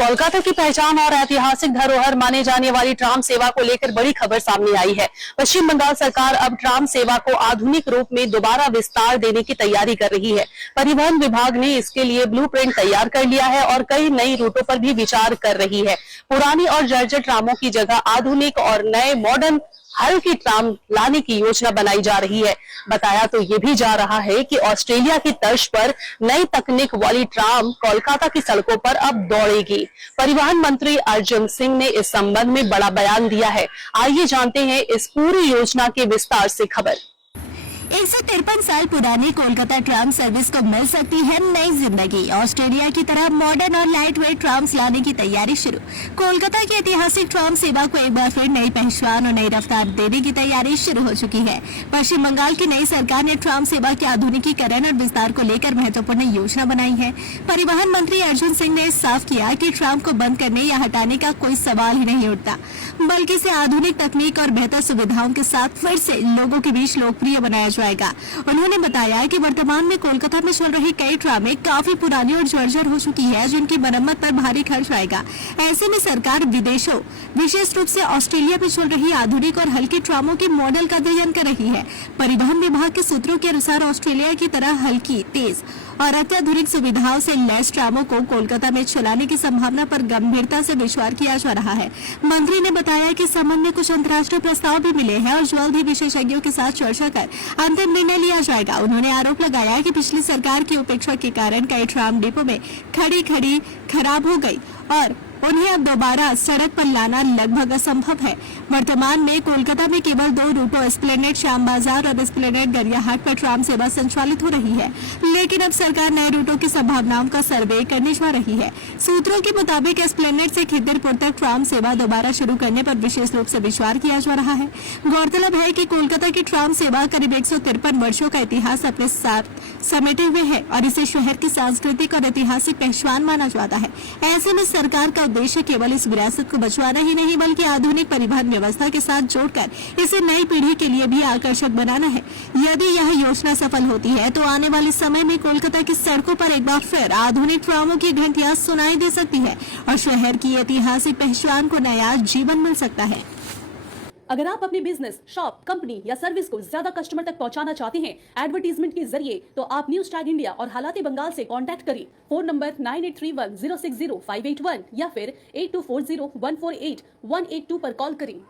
कोलकाता की पहचान और ऐतिहासिक धरोहर माने जाने वाली ट्राम सेवा को लेकर बड़ी खबर सामने आई है। पश्चिम बंगाल सरकार अब ट्राम सेवा को आधुनिक रूप में दोबारा विस्तार देने की तैयारी कर रही है। परिवहन विभाग ने इसके लिए ब्लूप्रिंट तैयार कर लिया है और कई नई रूटों पर भी विचार कर रही है। पुरानी और जर्जर ट्रामों की जगह आधुनिक और नए मॉडर्न हल्की ट्राम लाने की योजना बनाई जा रही है। बताया तो ये भी जा रहा है कि ऑस्ट्रेलिया की तर्ज पर नई तकनीक वाली ट्राम कोलकाता की सड़कों पर अब दौड़ेगी। परिवहन मंत्री अर्जुन सिंह ने इस संबंध में बड़ा बयान दिया है। आइए जानते हैं इस पूरी योजना के विस्तार से खबर। 153 साल पुरानी कोलकाता ट्राम सर्विस को मिल सकती है नई जिंदगी। ऑस्ट्रेलिया की तरह मॉडर्न और लाइट वेट ट्राम्स लाने की तैयारी शुरू। कोलकाता की ऐतिहासिक ट्राम सेवा को एक बार फिर नई पहचान और नई रफ्तार देने की तैयारी शुरू हो चुकी है। पश्चिम बंगाल की नई सरकार ने ट्राम सेवा के आधुनिकीकरण और विस्तार को लेकर महत्वपूर्ण योजना बनाई है। परिवहन मंत्री अर्जुन सिंह ने साफ किया कि ट्राम को बंद करने या हटाने का कोई सवाल ही नहीं उठता, बल्कि इसे आधुनिक तकनीक और बेहतर सुविधाओं के साथ फिर से लोगों के बीच लोकप्रिय बनाया जाएगा। उन्होंने बताया कि वर्तमान में कोलकाता में चल रही कई ट्रामें काफी पुरानी और जर्जर हो चुकी है, जिनकी मरम्मत पर भारी खर्च आएगा। ऐसे में सरकार विदेशों, विशेष रूप से ऑस्ट्रेलिया में चल रही आधुनिक और हल्की ट्रामों के मॉडल का अध्ययन कर रही है। परिवहन विभाग के सूत्रों के अनुसार ऑस्ट्रेलिया की तरह हल्की, तेज और अत्याधुनिक सुविधाओं से लैस ट्रामों को कोलकाता में चलाने की संभावना पर गंभीरता से विचार किया जा रहा है। मंत्री ने बताया कि संबंध में कुछ अंतर्राष्ट्रीय प्रस्ताव भी मिले हैं और जल्द ही विशेषज्ञों के साथ चर्चा कर अंतिम निर्णय लिया जाएगा। उन्होंने आरोप लगाया कि पिछली सरकार की उपेक्षा के कारण कई ट्राम डिपो में खड़ी खराब हो गई और उन्हें अब दोबारा सड़क पर लाना लगभग असंभव है। वर्तमान में कोलकाता में केवल 2 रूटों एस्प्लेनेड श्याम बाजार और एस्प्लेनेड गरियाहाट पर ट्राम सेवा संचालित हो रही है, लेकिन अब सरकार नए रूटों की संभावनाओं का सर्वे करने जा रही है। सूत्रों के मुताबिक एस्प्लेनेड से खिद्दरपुर तक ट्राम सेवा दोबारा शुरू करने पर विशेष रूप से विचार किया जा रहा है। गौरतलब है कि कोलकाता की ट्राम सेवा करीब 153 वर्षों का इतिहास अपने साथ समेटे हुए है और इसे शहर की सांस्कृतिक और ऐतिहासिक पहचान माना जाता है। ऐसे में सरकार का उद्देश्य केवल इस विरासत को बचवाना ही नहीं, बल्कि आधुनिक परिवहन व्यवस्था के साथ जोड़कर इसे नई पीढ़ी के लिए भी आकर्षक बनाना है। यदि यह योजना सफल होती है तो आने वाले समय में कोलकाता की सड़कों पर एक बार फिर आधुनिक ट्रामों की घंटियां सुनाई दे सकती है और शहर की ऐतिहासिक पहचान को नया जीवन मिल सकता है। अगर आप अपने बिजनेस, शॉप, कंपनी या सर्विस को ज्यादा कस्टमर तक पहुंचाना चाहते हैं एडवर्टीजमेंट के जरिए, तो आप न्यूज टैग इंडिया और हालाते बंगाल से कांटेक्ट करें। फोन नंबर 9831060581 या फिर 8240148182 पर कॉल करें।